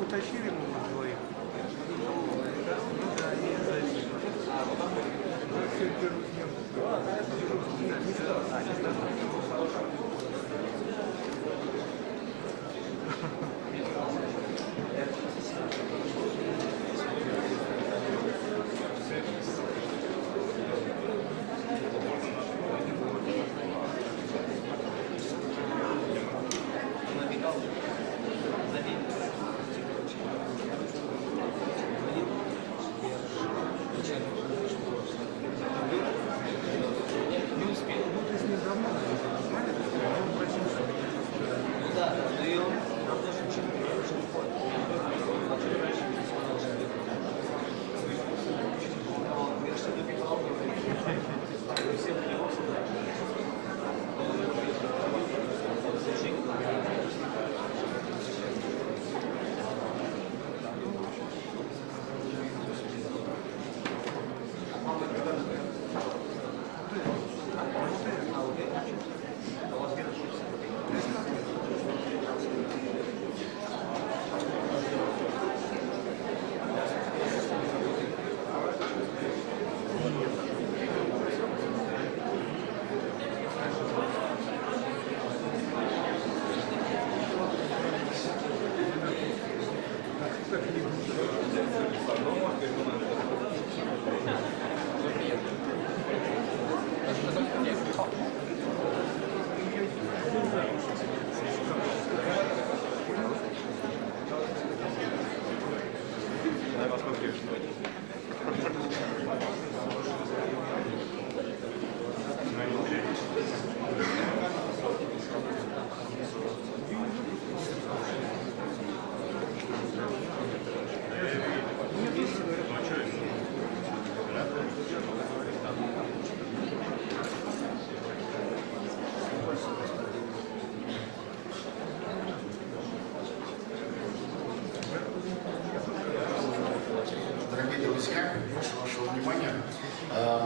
Утащили мы двоих.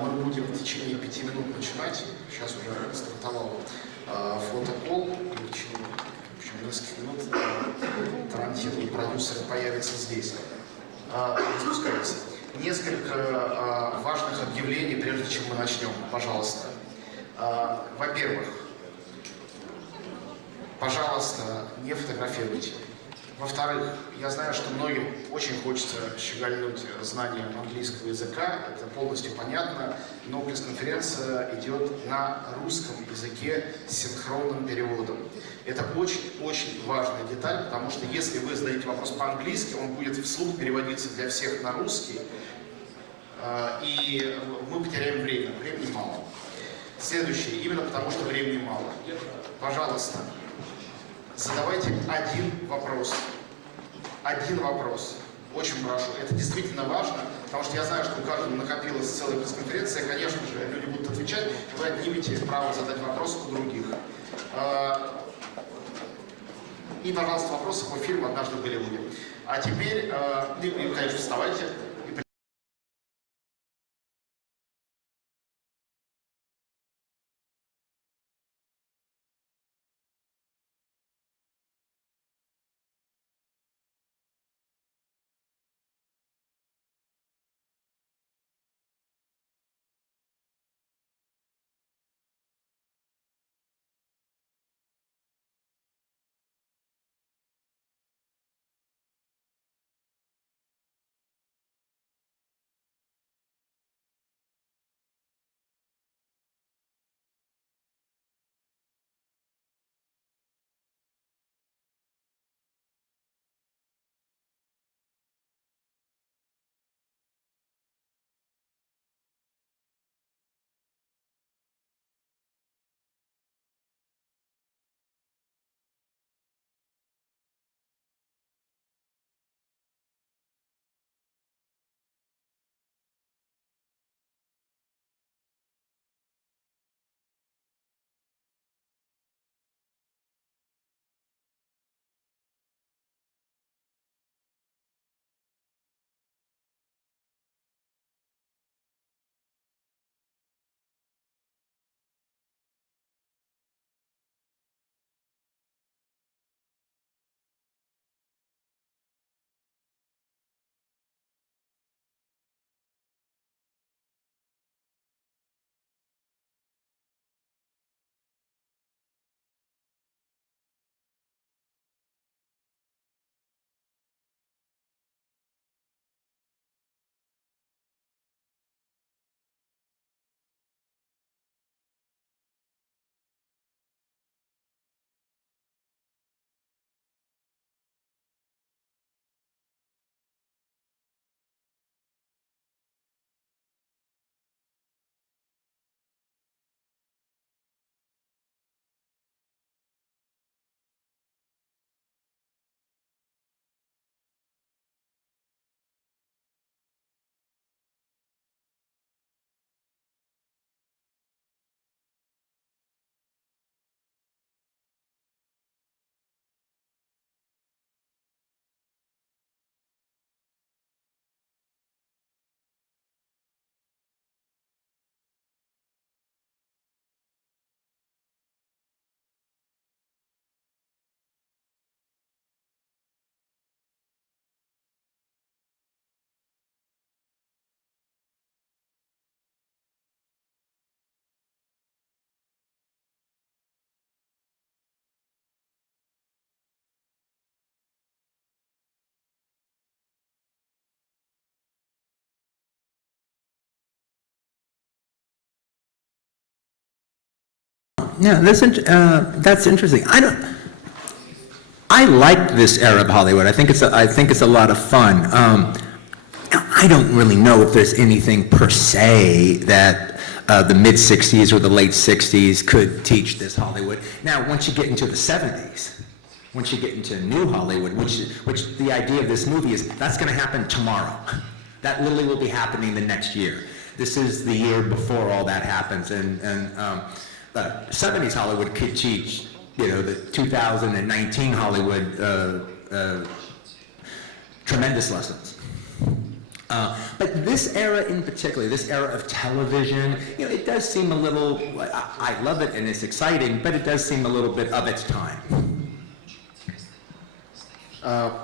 Мы будем в течение 5 минут начинать. Сейчас уже стартовал фотокол. И в течение нескольких минут Тарантино и продюсеры появятся здесь. Спускаются. Несколько важных объявлений, прежде чем мы начнем. Пожалуйста. Во-первых, пожалуйста, не фотографируйте. Во-вторых, я знаю, что многим очень хочется щегольнуть знанием английского языка, это полностью понятно, но пресс-конференция идет на русском языке с синхронным переводом. Это очень-очень важная деталь, потому что если вы задаете вопрос по-английски, он будет вслух переводиться для всех на русский, и мы потеряем время, времени мало. Следующее, именно потому что времени мало. Пожалуйста, задавайте один вопрос. Один вопрос. Очень прошу. Это действительно важно, потому что я знаю, что у каждого накопилась целая пресс-конференция. Конечно же, люди будут отвечать, вы отнимете право задать вопрос у других. И, пожалуйста, вопросы по фильму «Однажды в Голливуде». А теперь, конечно, вставайте. Yeah, that's interesting. I like this era of Hollywood. I think it's a lot of fun. I don't really know if there's anything per se that the mid-'60s or the late '60s could teach this Hollywood. Now, once you get into the '70s, once you get into new Hollywood, which the idea of this movie is that's going to happen tomorrow. That literally will be happening the next year. This is the year before all that happens, and the '70s Hollywood could teach, the 2019 Hollywood tremendous lessons. But this era in particular, this era of television, it does seem a little, I love it and it's exciting, but it does seem a little bit of its time.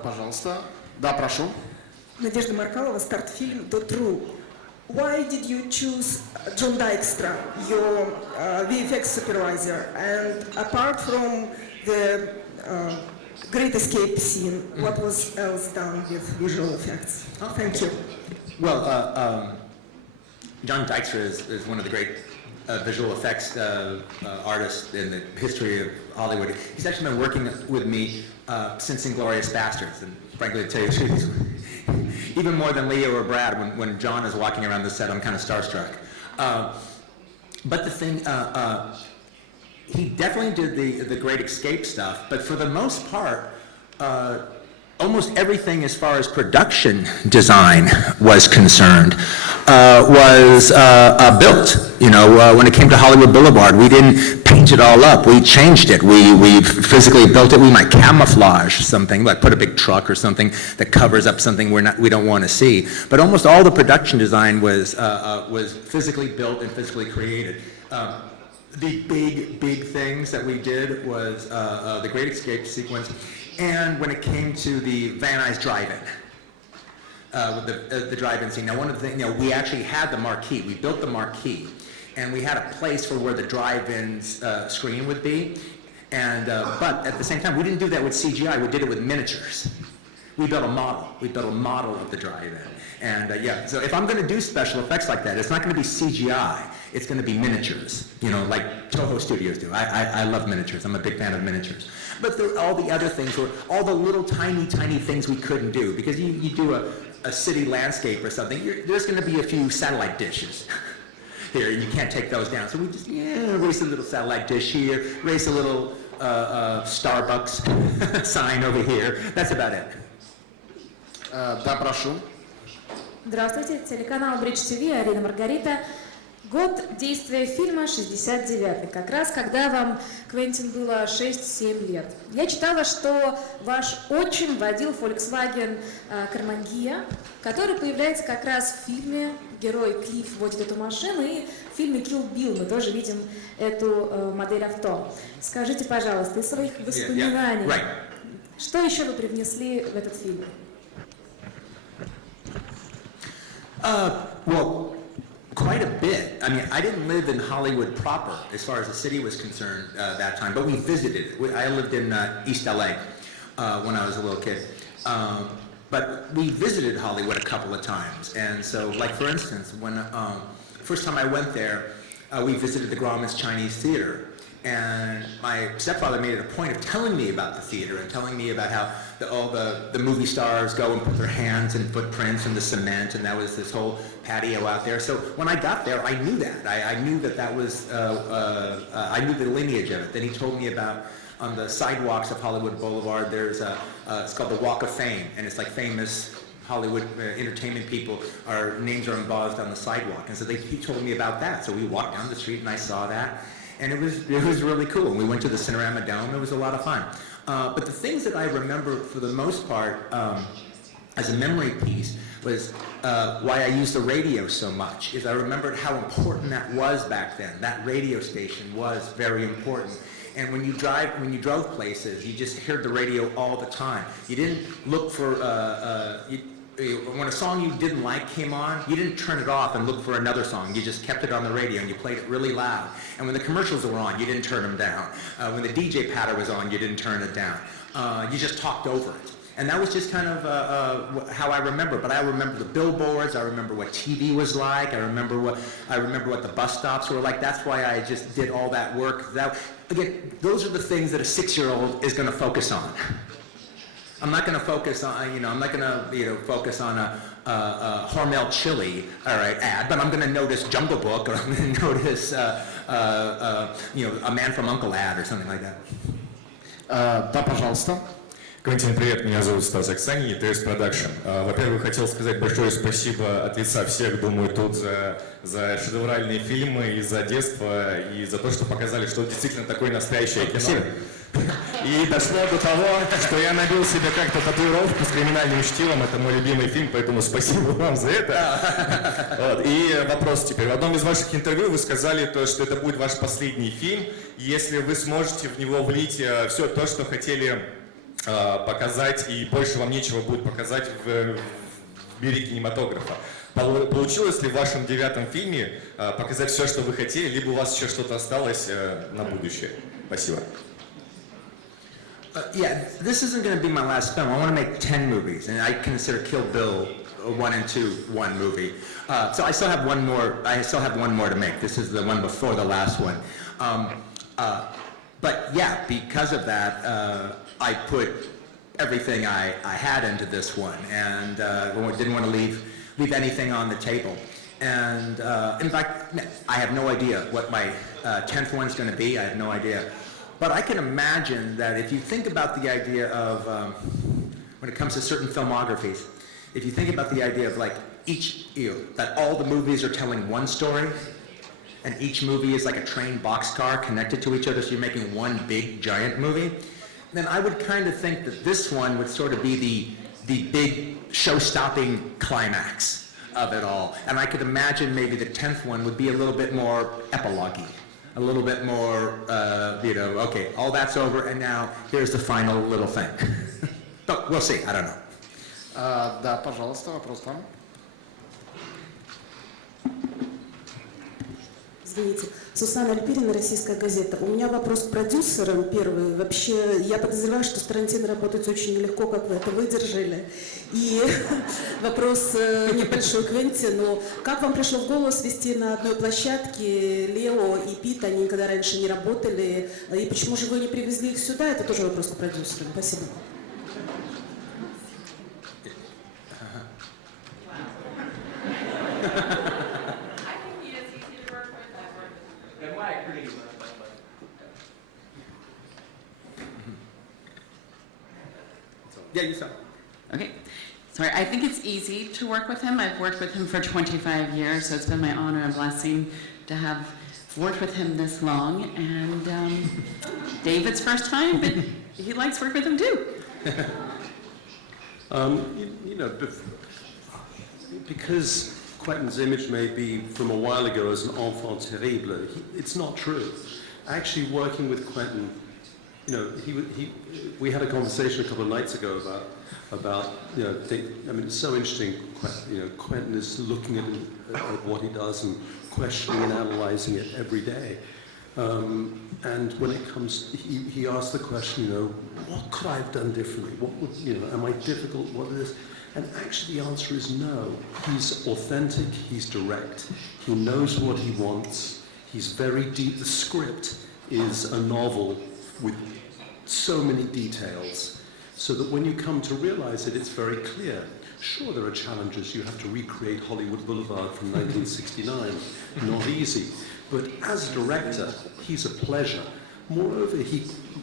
Пожалуйста. Да, прошу. Надежда Маркалова, старт-фильм «The True». Why did you choose John Dykstra, your VFX supervisor? And apart from the Great Escape scene, what was else done with visual effects? Thank you. Well, John Dykstra is one of the great visual effects artists in the history of Hollywood. He's actually been working with me since *Inglourious Basterds*, and frankly, to tell you the truth, even more than Leo or Brad, when John is walking around the set, I'm kind of starstruck. But the thing, he definitely did the Great Escape stuff, but for the most part, almost everything as far as production design was concerned was built. When it came to Hollywood Boulevard, we didn't paint it all up. We changed it. We physically built it. We might camouflage something, like put a big truck or something that covers up something we don't want to see. But almost all the production design was physically built and physically created. The big things that we did was the Great Escape sequence, and when it came to the Van Nuys drive-in, the drive-in scene. Now, one of the things, we actually had the marquee. We built the marquee, and we had a place for where the drive-in's screen would be. And but at the same time, we didn't do that with CGI. We did it with miniatures. We built a model. We built a model of the drive-in. And so if I'm going to do special effects like that, it's not going to be CGI. It's going to be miniatures, like Toho Studios do. I love miniatures. I'm a big fan of miniatures. But all the other things were all the little tiny things we couldn't do, because you do a city landscape or something, there's going to be a few satellite dishes here, and you can't take those down. So we just raise a little satellite dish here, raise a little Starbucks sign over here. That's about it. Да, прошу. Здравствуйте, телеканал Бридж ТВ, Арина Маргарита. Год действия фильма 69-й, как раз когда вам, Квентин, было 6-7 лет. Я читала, что ваш отчим водил Volkswagen Кармангия, который появляется как раз в фильме «Герой Клифф водит эту машину», и в фильме «Kill Bill» мы тоже видим эту модель авто. Скажите, пожалуйста, из своих воспоминаний, что еще вы привнесли в этот фильм? Well, quite a bit. I mean, I didn't live in Hollywood proper as far as the city was concerned that time, but we visited it. I lived in East LA when I was a little kid. But we visited Hollywood a couple of times. And so, like for instance, when first time I went there, we visited the Grauman's Chinese Theater. And my stepfather made it a point of telling me about the theater and telling me about how all the movie stars go and put their hands in footprints in the cement, and that was this whole patio out there. So when I got there, I knew that. I knew that was, I knew the lineage of it. Then he told me about, on the sidewalks of Hollywood Boulevard, there's it's called the Walk of Fame, and it's like famous Hollywood entertainment people, our names are embossed on the sidewalk. And so he told me about that. So we walked down the street and I saw that. And it was really cool. And we went to the Cinerama Dome. It was a lot of fun. But the things that I remember for the most part as a memory piece was why I used the radio so much, is I remembered how important that was back then. That radio station was very important. And when you drove places, you just heard the radio all the time. You didn't look for, when a song you didn't like came on, you didn't turn it off and look for another song. You just kept it on the radio and you played it really loud. And when the commercials were on, you didn't turn them down. When the DJ patter was on, you didn't turn it down. You just talked over it. And that was just kind of how I remember. But I remember the billboards. I remember what TV was like. I remember what the bus stops were like. That's why I just did all that work. Again, those are the things that a 6-year-old is going to focus on. I'm not going to focus on, I'm not going to, focus on a Hormel chili, ad, but I'm going to notice Jungle Book, or I'm going to notice, a Man from Uncle ad, or something like that. Да, пожалуйста. Квентин, привет, меня зовут Стас Аксани, ТС Продакшн. Во-первых, хотел сказать большое спасибо от лица всех, думаю, тут за шедевральные фильмы, и за детство, и за то, что показали, что действительно такое настоящее кино. Спасибо. И дошло до того, что я набил себе как-то татуировку с криминальным чтивом. Это мой любимый фильм, поэтому спасибо вам за это. Вот. И вопрос теперь. В одном из ваших интервью вы сказали, что это будет ваш последний фильм, если вы сможете в него влить все то, что хотели показать, и больше вам нечего будет показать в мире кинематографа. Получилось ли в вашем 9-м фильме показать все, что вы хотели, либо у вас еще что-то осталось на будущее? Спасибо. Yeah, this isn't going to be my last film. I want to make 10 movies, and I consider Kill Bill 1 and 2 one movie. So I still have one more. I still have one more to make. This is the one before the last one. But yeah, because of that, I put everything I had into this one, and didn't want to leave anything on the table. And in fact, I have no idea what my 10th one's going to be. I have no idea. But I can imagine that if you think about the idea of, when it comes to certain filmographies, if you think about the idea of like that all the movies are telling one story, and each movie is like a train boxcar connected to each other, so you're making one big giant movie, then I would kind of think that this one would sort of be the big show-stopping climax of it all. And I could imagine maybe the 10th one would be a little bit more epilogue-y. A little bit more, okay, all that's over, and now here's the final little thing. But we'll see, I don't know. Да, пожалуйста, вопрос там. Извините. Сусанна Альпирина, «Российская газета». У меня вопрос к продюсерам первый. Вообще, я подозреваю, что с Тарантино работать очень нелегко, как вы это выдержали. И вопрос небольшой к Квентину. Как вам пришло в голову свести на одной площадке Лео и Питта? Они никогда раньше не работали. И почему же вы не привезли их сюда? Это тоже вопрос к продюсерам. Спасибо. Yeah, you saw. Okay. Sorry, I think it's easy to work with him. I've worked with him for 25 years, so it's been my honor and blessing to have worked with him this long. And David's first time, but he likes work with him too. Because Quentin's image may be from a while ago as an enfant terrible, it's not true. Actually, working with Quentin, we had a conversation a couple of nights ago about it's so interesting. Quentin is looking at what he does and questioning and analyzing it every day. And when it comes, he asks the question, what could I have done differently? What would, am I difficult? What is this? And actually the answer is no. He's authentic, he's direct, he knows what he wants, he's very deep. The script is a novel with so many details, so that when you come to realize it, it's very clear. Sure, there are challenges. You have to recreate Hollywood Boulevard from 1969. Not easy. But as a director, he's a pleasure. Moreover,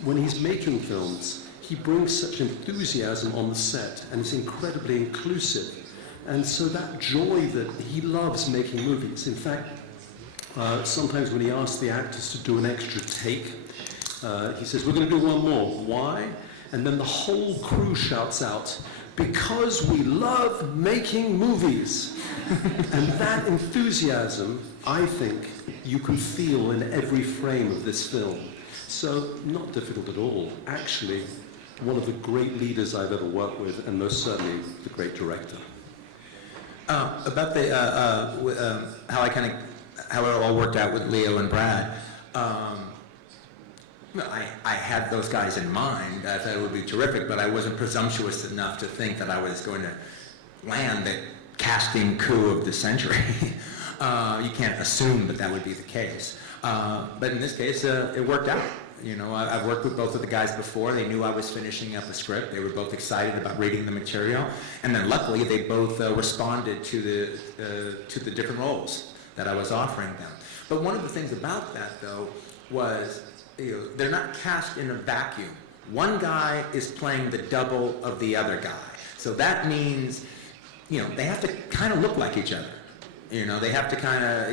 when he's making films, he brings such enthusiasm on the set, and is incredibly inclusive. And so that joy that he loves making movies. In fact, sometimes when he asks the actors to do an extra take, he says, we're going to do one more. Why? And then the whole crew shouts out, because we love making movies. And that enthusiasm, I think, you can feel in every frame of this film. So, not difficult at all. Actually, one of the great leaders I've ever worked with, and most certainly the great director. About the how it all worked out with Leo and Brad. I had those guys in mind. I thought it would be terrific, but I wasn't presumptuous enough to think that I was going to land the casting coup of the century. You can't assume that would be the case. But in this case, it worked out. You know, I've worked with both of the guys before. They knew I was finishing up a script. They were both excited about reading the material. And then luckily, they both responded to the different roles that I was offering them. But one of the things about that, though, was they're not cast in a vacuum. One guy is playing the double of the other guy. So that means, they have to kind of look like each other. They have to kind of,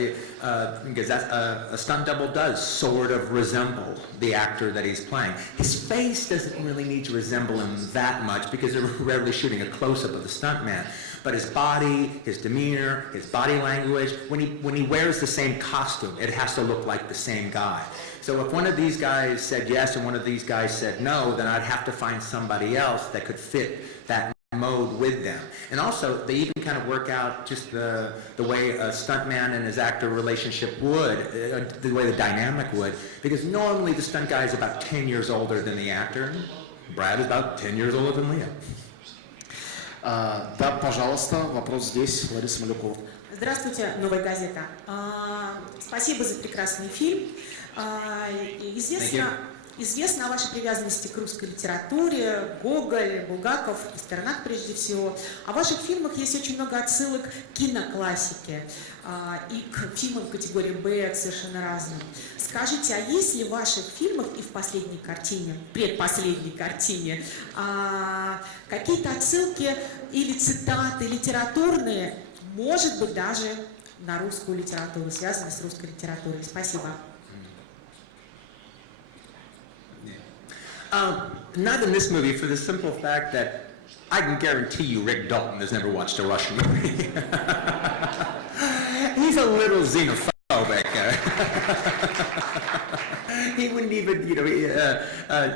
because a stunt double does sort of resemble the actor that he's playing. His face doesn't really need to resemble him that much because they're rarely shooting a close-up of the stunt man. But his body, his demeanor, his body language, when he wears the same costume, it has to look like the same guy. So if one of these guys said yes and one of these guys said no, then I'd have to find somebody else that could fit that mode with them. And also, they even kind of work out just the way a stuntman and his actor relationship would, the way the dynamic would, because normally the stunt guy is about 10 years older than the actor. Brad is about 10 years older than Leo. Да, пожалуйста, вопрос здесь, Лариса Малюкова. Здравствуйте, «Новая газета». Спасибо за прекрасный фильм. Известно о вашей привязанности к русской литературе, Гоголь, Булгаков, Пастернак прежде всего. А в ваших фильмах есть очень много отсылок к киноклассике и к фильмам категории «Б», совершенно разным. Скажите, а есть ли в ваших фильмах и в последней картине, предпоследней картине, какие-то отсылки или цитаты литературные, может быть, даже на русскую литературу, связанные с русской литературой? Спасибо. Not in this movie, for the simple fact that I can guarantee you Rikk Dалтon has never watched a Russian movie. He's a little xenophobic. He wouldn't even,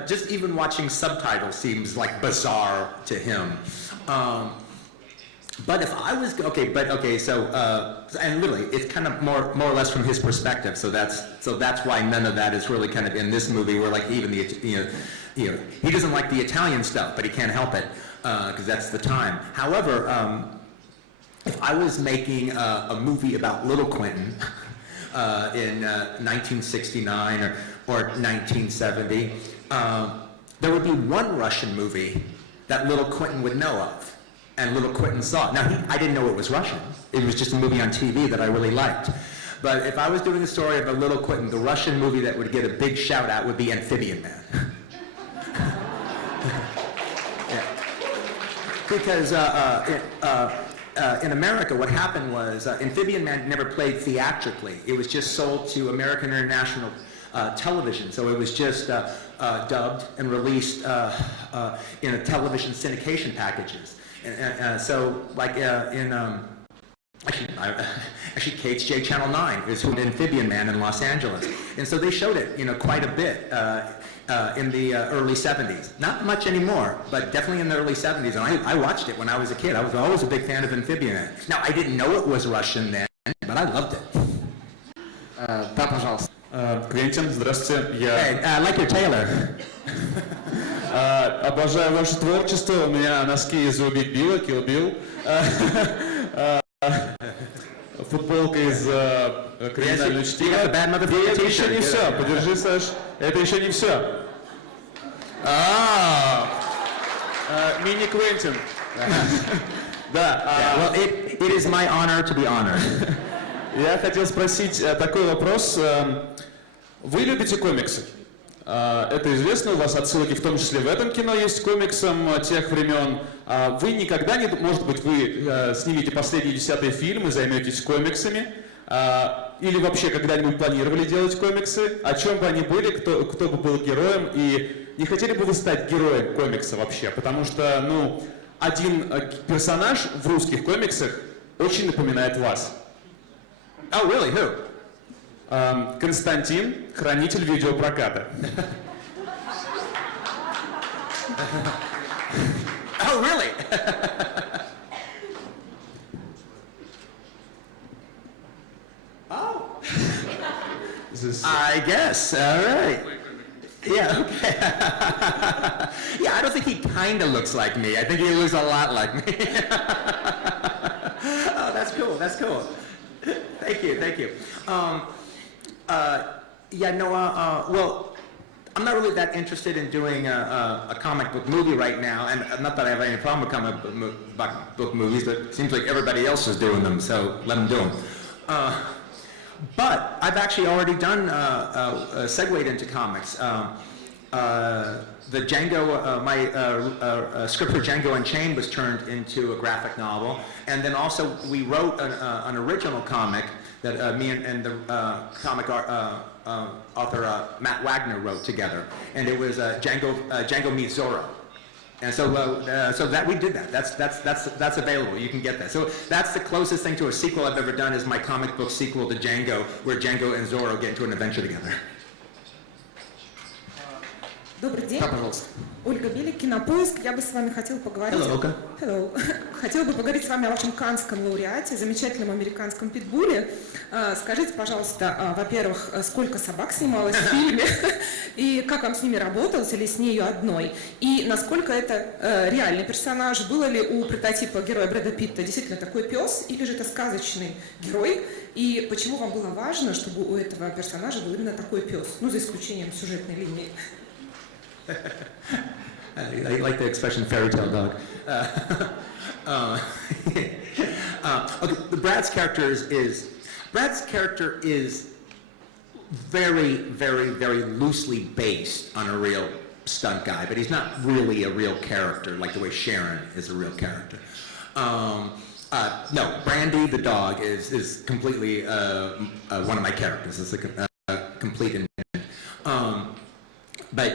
just even watching subtitles seems like bizarre to him. But if I was, and literally, it's kind of more or less from his perspective. So that's why none of that is really kind of in this movie. Where like even he doesn't like the Italian stuff, but he can't help it because that's the time. However, if I was making a movie about Little Quentin in 1969 or 1970, there would be one Russian movie that Little Quentin would know of. And Little Quentin saw it. Now, I didn't know it was Russian. It was just a movie on TV that I really liked. But if I was doing a story about Little Quentin, the Russian movie that would get a big shout out would be Amphibian Man. Yeah. Because in America, what happened was Amphibian Man never played theatrically. It was just sold to American International television. So it was just dubbed and released in a television syndication packages. So, like actually KHJ Channel 9 is Amphibian Man in Los Angeles, and so they showed it, quite a bit in the early 70s. Not much anymore, but definitely in the early 70s. And I watched it when I was a kid. I was always a big fan of Amphibian Man. Now, I didn't know it was Russian then, but I loved it. Да, пожалуйста. Квентин, здравствуйте. Hey, I like your tailor. Обожаю ваше творчество. У меня носки из «Убить Билла», «Kill Bill». Футболка из «Криминального чтива». И это еще не все. Подержи, Саш. Это еще не все. Мини-Квентин. Да. Well, it is my honor to be honored. Я хотел спросить такой вопрос. Вы любите комиксы? Это известно, у вас отсылки в том числе в этом кино есть к комиксам тех времен. Вы никогда не, может быть, вы снимете последние 10-е фильмы, займетесь комиксами, или вообще когда-нибудь планировали делать комиксы? О чем бы они были, кто бы был героем, и не хотели бы вы стать героем комикса вообще? Потому что, один персонаж в русских комиксах очень напоминает вас. Oh, really? Who? Константин, хранитель видеопроката. Oh, really? This is... I guess. All right. Yeah, okay. Yeah, I don't think he kind of looks like me. I think he looks a lot like me. Oh, that's cool, that's cool. Thank you, thank you. Well, I'm not really that interested in doing a comic book movie right now, and not that I have any problem with comic book movies, but it seems like everybody else is doing them, so let them do them. But I've actually already done, segued into comics. The Django, my script for Django Unchained was turned into a graphic novel, and then also we wrote an original comic that me and the comic author Matt Wagner wrote together, and it was Django meets Zorro. And so that we did that. That's available. You can get that. So that's the closest thing to a sequel I've ever done is my comic book sequel to Django, where Django and Zorro get into an adventure together. Добрый день. Да, пожалуйста. Ольга Белик, Кинопоиск. Я бы с вами хотела поговорить... Hello, Olga. Hello. Хотела бы поговорить с вами о вашем каннском лауреате, замечательном американском питбуле. Скажите, пожалуйста, во-первых, сколько собак снималось в фильме, и как вам с ними работалось, или с нею одной, и насколько это реальный персонаж, было ли у прототипа героя Брэда Питта действительно такой пес, или же это сказочный герой, и почему вам было важно, чтобы у этого персонажа был именно такой пес, ну, за исключением сюжетной линии? I like the expression fairy tale dog. Okay, Brad's character is very, very, very loosely based on a real stunt guy, but he's not really a real character like the way Sharon is a real character. No, Brandy the dog is completely one of my characters. It's a complete invention. But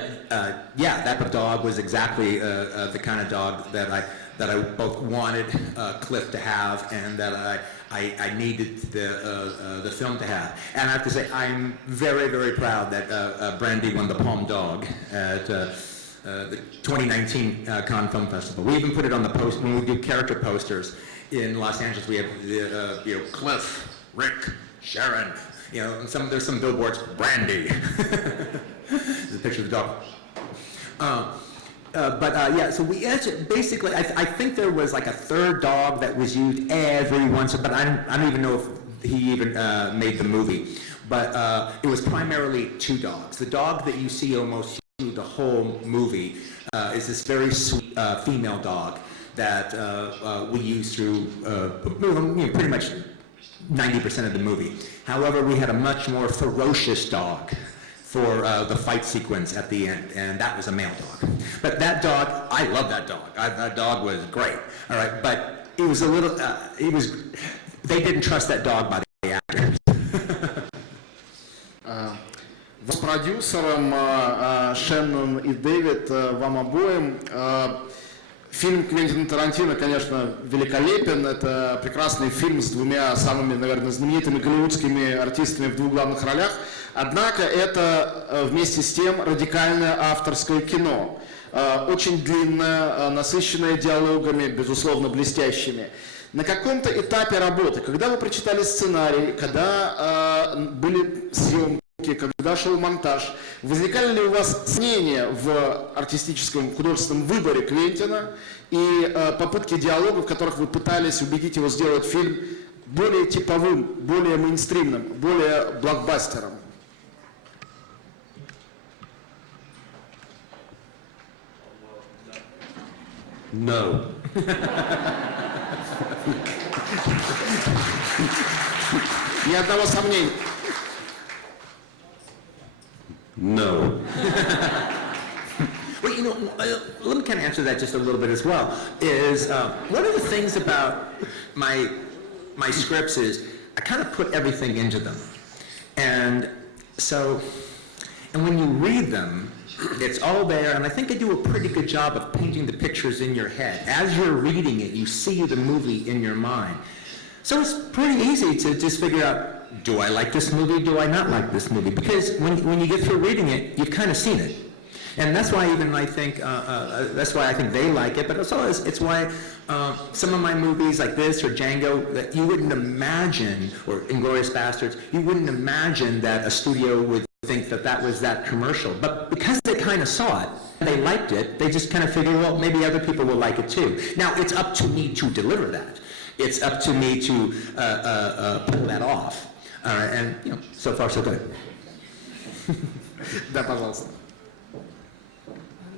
yeah, that dog was exactly the kind of dog that I both wanted Cliff to have and that I needed the film to have. And I have to say, I'm very, very proud that Brandy won the Palm Dog at the 2019 Cannes Film Festival. We even put it on the post when we do character posters in Los Angeles. We have Cliff, Rick, Sharon. And there's some billboards, Brandy. There's a picture of the dog. So we basically, I think there was like a third dog that was used every once, but I don't even know if he even made the movie. But it was primarily two dogs. The dog that you see almost through the whole movie is this very sweet female dog that we use through pretty much 90% of the movie. However, we had a much more ferocious dog for the fight sequence at the end, and that was a male dog. But that dog, I love that dog. That dog was great, all right? But it was a little, they didn't trust that dog by the actors. С продюсером Шэннон и Дэвид, вам обоим. Фильм Квентина Тарантино, конечно, великолепен. Это прекрасный фильм с двумя самыми, наверное, знаменитыми голливудскими артистами в двух главных ролях. Однако это вместе с тем радикальное авторское кино. Очень длинное, насыщенное диалогами, безусловно, блестящими. На каком-то этапе работы, когда вы прочитали сценарий, когда были съемки, когда шел монтаж, возникали ли у вас сомнения в артистическом художественном выборе Квентина и попытки диалога, в которых вы пытались убедить его сделать фильм более типовым, более мейнстримным, более блокбастером? No. Ни одного сомнения. No. Well, let me kind of answer that just a little bit as well. Is one of the things about my scripts is I kind of put everything into them, and when you read them, it's all there, and I think I do a pretty good job of painting the pictures in your head. As you're reading it, you see the movie in your mind. So it's pretty easy to just figure out, do I like this movie, do I not like this movie? Because when you get through reading it, you've kind of seen it. And that's why even I think, that's why I think they like it, but also it's why some of my movies like this or Django, that you wouldn't imagine, or Inglourious Basterds, you wouldn't imagine that a studio would think that was that commercial. But because kind of saw it. They liked it. They just kind of figured, well, maybe other people will like it too. Now, it's up to me to deliver that. It's up to me to pull that off. All right, and, you know, so far, so good. Да, пожалуйста.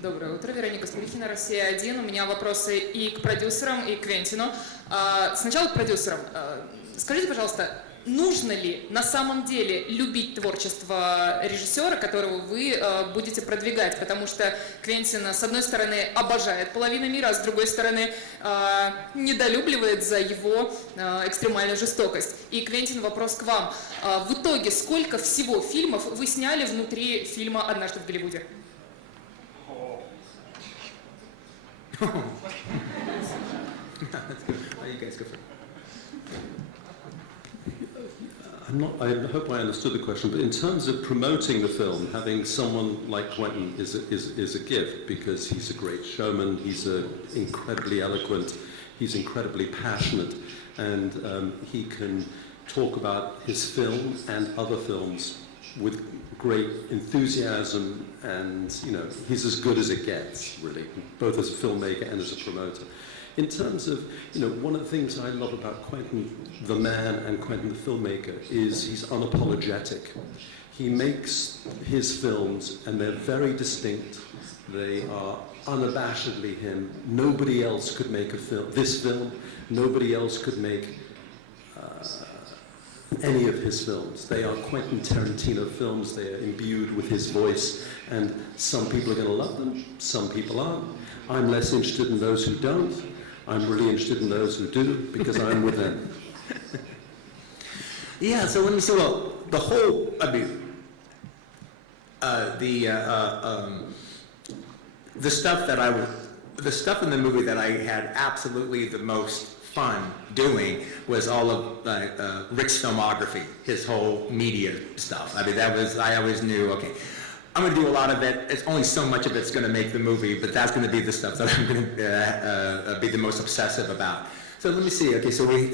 Доброе утро, Вероника Скулихина, Россия-1. У меня вопросы и к продюсерам, и к Квентину. Сначала к продюсерам. Скажите, пожалуйста, нужно ли на самом деле любить творчество режиссера, которого вы будете продвигать? Потому что Квентин, с одной стороны, обожает половину мира, а с другой стороны, недолюбливает за его экстремальную жестокость. И, Квентин, вопрос к вам. В итоге, сколько всего фильмов вы сняли внутри фильма «Однажды в Голливуде»? I hope I understood the question, but in terms of promoting the film, having someone like Quentin is a gift, because he's a great showman, he's incredibly eloquent, he's incredibly passionate, and he can talk about his film and other films with great enthusiasm, and you know, he's as good as it gets, really, both as a filmmaker and as a promoter. In terms of, you know, one of the things I love about Quentin the man and Quentin the filmmaker is he's unapologetic. He makes his films and they're very distinct. They are unabashedly him. Nobody else could make this film. Nobody else could make any of his films. They are Quentin Tarantino films. They are imbued with his voice, and some people are going to love them, some people aren't. I'm less interested in those who don't. I'm really interested in those who do, because I'm with them. Yeah, so let me see, well, the whole, I mean, the stuff that the stuff in the movie that I had absolutely the most fun doing was all of Rick's filmography, his whole media stuff. I mean, I always knew, okay, I'm going to do a lot of it. It's only so much of it's going to make the movie, but that's going to be the stuff that I'm going to be the most obsessive about. So let me see. Okay, so we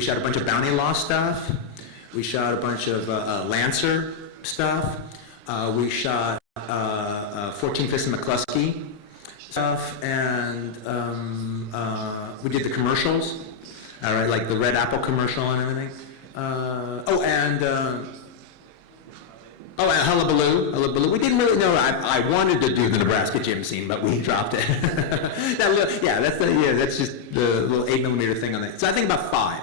shot a bunch of Bounty Law stuff. We shot a bunch of Lancer stuff. We shot 14 Fists and McCluskey stuff, and we did the commercials. All right, like the Red Apple commercial and everything. And Hullabaloo. We didn't really know. I wanted to do the Nebraska gym scene, but we dropped it. That's just the little 8mm thing on that. So I think about 5.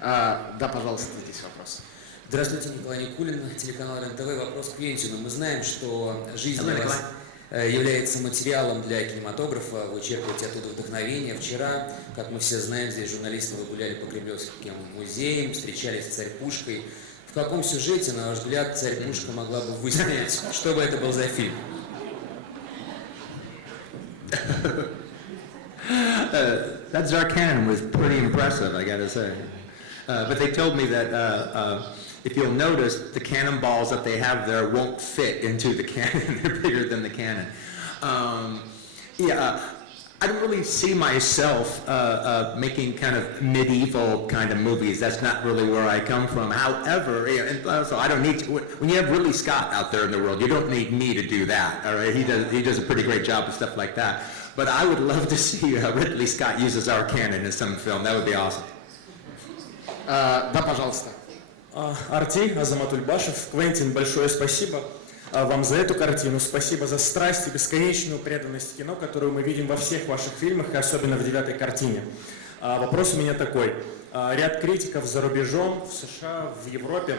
Да, пожалуйста, здесь вопрос. Здравствуйте, Николай Никулин, телеканал РЕН-ТВ. Вопрос к Квентину. Мы знаем, что жизнь для вас является материалом для кинематографа, вы черпаете оттуда вдохновение. Вчера, как мы все знаем, здесь журналисты вы гуляли по Кремлевским музеям, встречались с царь-пушкой. В каком сюжете, на ваш взгляд, царь-пушка могла бы выстрелить? Что бы это был за фильм? That Zarkan was pretty impressive, I gotta say. But they told me that if you'll notice, the cannonballs that they have there won't fit into the cannon. They're bigger than the cannon. I don't really see myself making kind of medieval kind of movies. That's not really where I come from. However, so I don't need to, when you have Ridley Scott out there in the world, you don't need me to do that, all right? He does a pretty great job with stuff like that. But I would love to see Ridley Scott uses our cannon in some film. That would be awesome. Да, пожалуйста. Арти, Азамат Ульбашев. Квентин, большое спасибо вам за эту картину. Спасибо за страсть и бесконечную преданность кино, которую мы видим во всех ваших фильмах, и особенно в «Девятой картине». Вопрос у меня такой. Ряд критиков за рубежом, в США, в Европе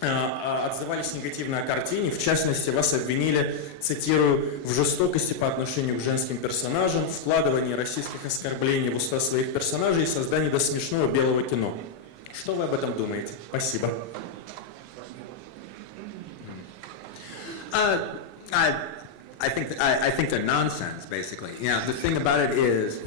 отзывались негативно о картине. В частности, вас обвинили, цитирую, в жестокости по отношению к женским персонажам, вкладывании российских оскорблений в уста своих персонажей и создании до смешного белого кино. Что вы об этом думаете? Спасибо. I think they're nonsense, basically. You know, the thing about it is,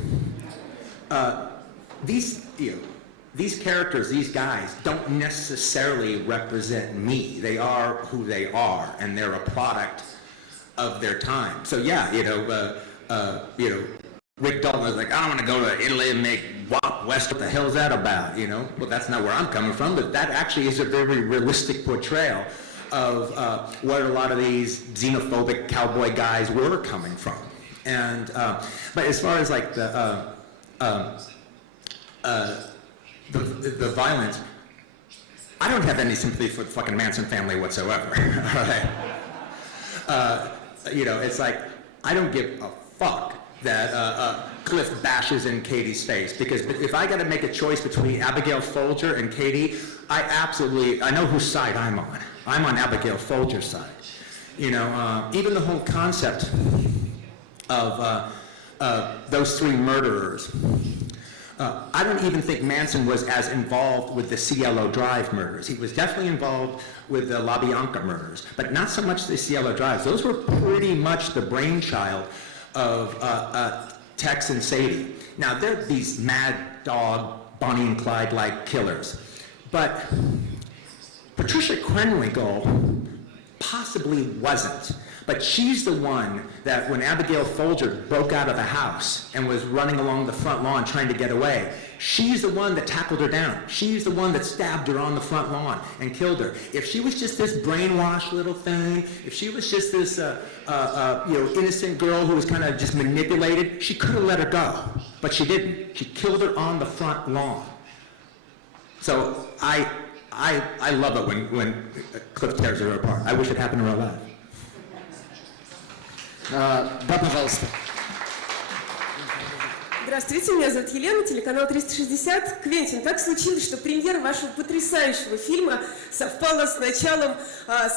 these characters, these guys, don't necessarily represent me. They are who they are, and they're a product of their time. So yeah, Rikk Dалтon was like, I don't want to go to Italy and make Wop West. What the hell is that about? You know, well, that's not where I'm coming from, but that actually is a very realistic portrayal of where a lot of these xenophobic cowboy guys were coming from. And but as far as like the violence, I don't have any sympathy for the fucking Manson family whatsoever. All right. You know, it's like I don't give a fuck that Cliff bashes in Katie's face, because if I got to make a choice between Abigail Folger and Katie, I know whose side I'm on. I'm on Abigail Folger's side. You know, even the whole concept of those three murderers. I don't even think Manson was as involved with the Cielo Drive murders. He was definitely involved with the La Bianca murders, but not so much the Cielo Drives. Those were pretty much the brainchild of Tex and Sadie. Now, they're these mad dog, Bonnie and Clyde-like killers. But Patricia Krenwinkel possibly wasn't. But she's the one that when Abigail Folger broke out of the house and was running along the front lawn trying to get away, she's the one that tackled her down. She's the one that stabbed her on the front lawn and killed her. If she was just this brainwashed little thing, if she was just this innocent girl who was kind of just manipulated, she could have let her go. But she didn't. She killed her on the front lawn. So I love it when Cliff tears her apart. I wish it happened in real life. Да, пожалуйста. Здравствуйте, меня зовут Елена, телеканал 360. Квентин, так случилось, что премьера вашего потрясающего фильма совпала с началом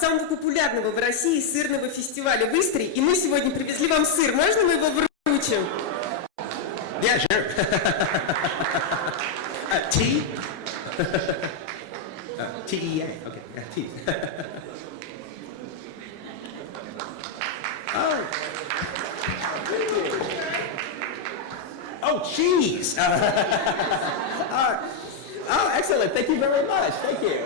самого популярного в России сырного фестиваля в Истре, и мы сегодня привезли вам сыр. Можно мы его вручим? Yeah, sure. Tea? T-E-A, okay, yeah, tea. Oh, cheese! Oh, excellent. Thank you very much. Thank you.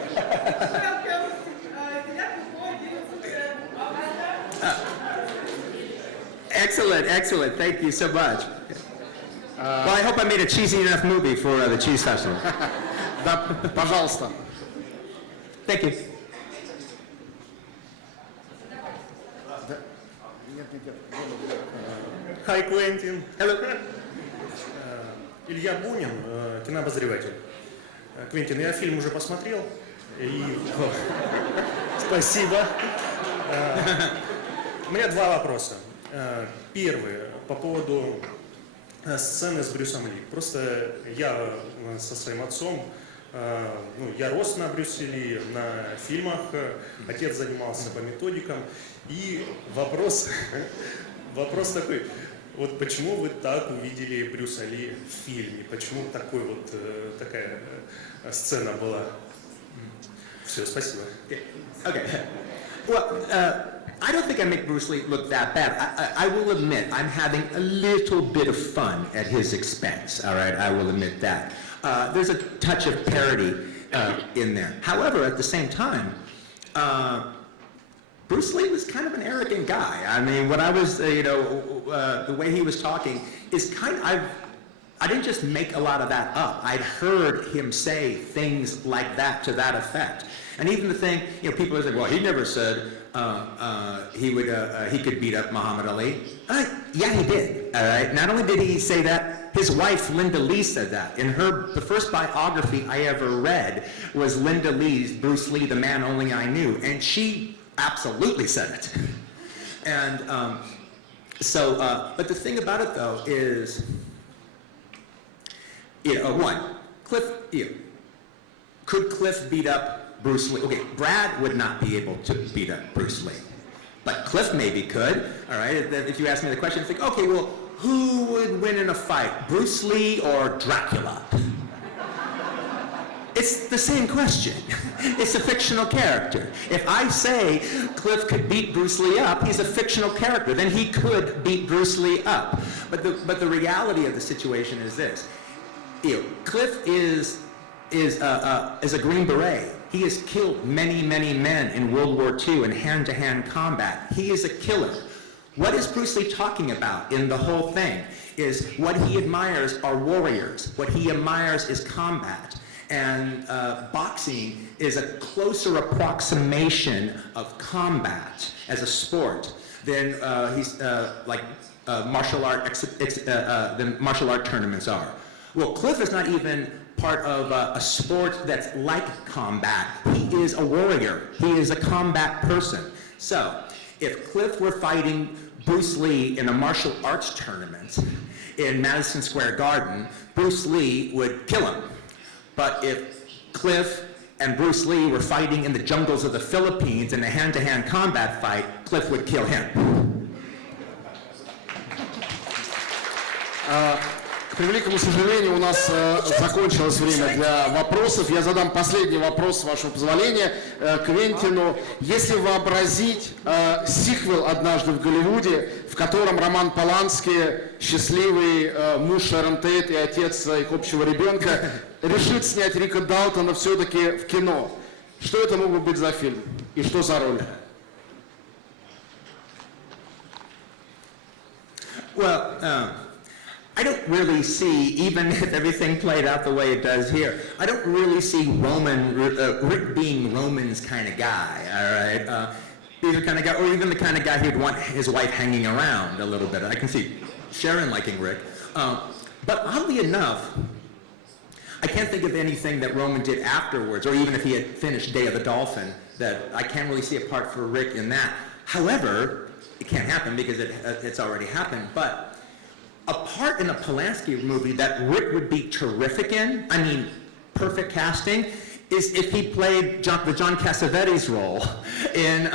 Excellent, excellent. Thank you so much. Well, I hope I made a cheesy enough movie for the Cheese Festival. Да, пожалуйста. Thank you. Hi, Квентин. Hello. Илья Бунин, кинообозреватель. Квентин, я фильм уже посмотрел. И... Спасибо. У меня два вопроса. Первый по поводу сцены с Брюсом Ли. Просто я со своим отцом, я рос на Брюсе Ли, на фильмах, отец занимался по методикам. И вопрос такой, вот почему вы так увидели Брюса Ли в фильме? Почему такая сцена была? Все, спасибо. Okay. Well, I don't think I make Bruce Lee look that bad. I will admit I'm having a little bit of fun at his expense. All right, I will admit that. There's a touch of parody in there. However, at the same time, Bruce Lee was kind of an arrogant guy. I mean, what I was, the way he was talking is I didn't just make a lot of that up. I'd heard him say things like that to that effect. And even the thing, people are saying, well, he never said he could beat up Muhammad Ali. Yeah, he did. All right. Not only did he say that, his wife Linda Lee said that. The first biography I ever read was Linda Lee's Bruce Lee, the Man Only I Knew, and she absolutely said it. And but the thing about it though is, could Cliff beat up Bruce Lee? Okay, Brad would not be able to beat up Bruce Lee, but Cliff maybe could. All right, if you ask me the question, it's like, okay, well, who would win in a fight, Bruce Lee or Dracula? It's the same question. It's a fictional character. If I say Cliff could beat Bruce Lee up, he's a fictional character. Then he could beat Bruce Lee up. But the reality of the situation is this: Cliff is a Green Beret. He has killed many, many men in World War II in hand-to-hand combat. He is a killer. What is Bruce Lee talking about in the whole thing is what he admires are warriors. What he admires is combat. And boxing is a closer approximation of combat as a sport than martial art tournaments are. Well, Cliff is not even part of a sport that's like combat. He is a warrior. He is a combat person. So, if Cliff were fighting Bruce Lee in a martial arts tournament in Madison Square Garden, Bruce Lee would kill him. But if Cliff and Bruce Lee were fighting in the jungles of the Philippines in a hand-to-hand combat fight, Cliff would kill him. К превеликому сожалению, у нас закончилось время для вопросов. Я задам последний вопрос, с вашего позволения, Квентину. Если вообразить сиквел «Однажды в Голливуде», в котором Роман Полански, счастливый муж Шэрон Тейт и отец их общего ребенка, решит снять Рикка Далтона все-таки в кино, что это мог бы быть за фильм и что за роль? Well, I don't really see, even if everything played out the way it does here, I don't really see Rick being Roman's kind of guy, all right? He's the kind of guy, or even the kind of guy who'd want his wife hanging around a little bit. I can see Sharon liking Rick. But oddly enough, I can't think of anything that Roman did afterwards, or even if he had finished Day of the Dolphin, that I can't really see a part for Rick in that. However, it can't happen because it's already happened, but a part in a Polanski movie that Rick would be terrific in, I mean, perfect casting, is if he played the John Cassavetes role in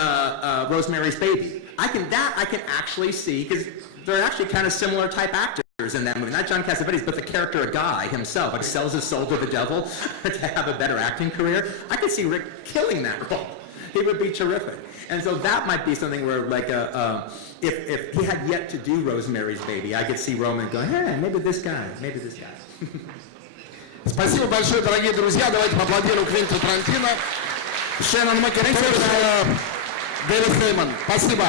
Rosemary's Baby. I can actually see, because they're actually kind of similar type actors in that movie. Not John Cassavetes, but the character, a guy himself, like sells his soul to the devil to have a better acting career. I could see Rick killing that role. He would be terrific. And so that might be something where, like, if he had yet to do Rosemary's Baby, I could see Roman going, hey, maybe this guy. Спасибо большое, дорогие друзья. Давайте поаплодируем Квентину Тарантино, Шэннон Макинтош, Дэвид Хейман. Спасибо.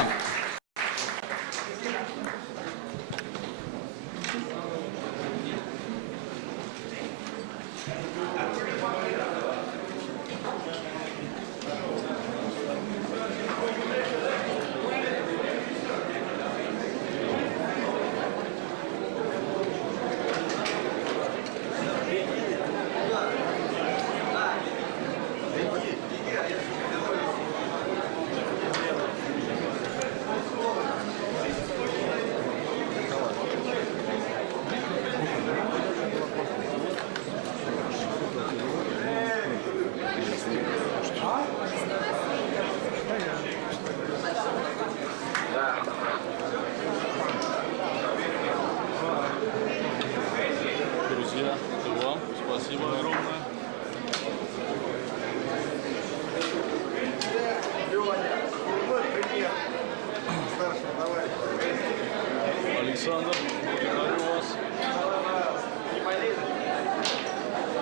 Александр, благодарю вас.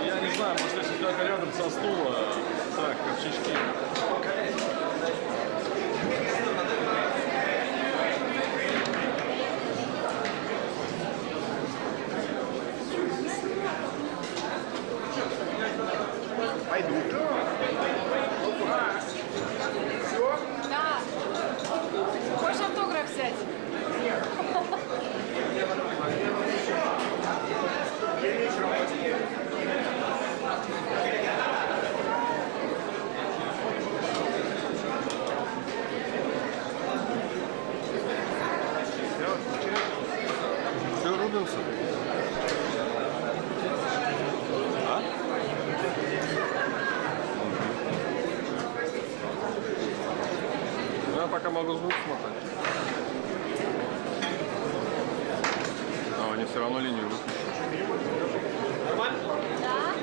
Я не знаю, может, если только рядом со стула, так, ковчежки. Пойду. Все? Да. Хочешь автограф взять? Все, рубился? А? Я пока могу звук смотреть. А, они все равно линию выключили. Нормально? Да.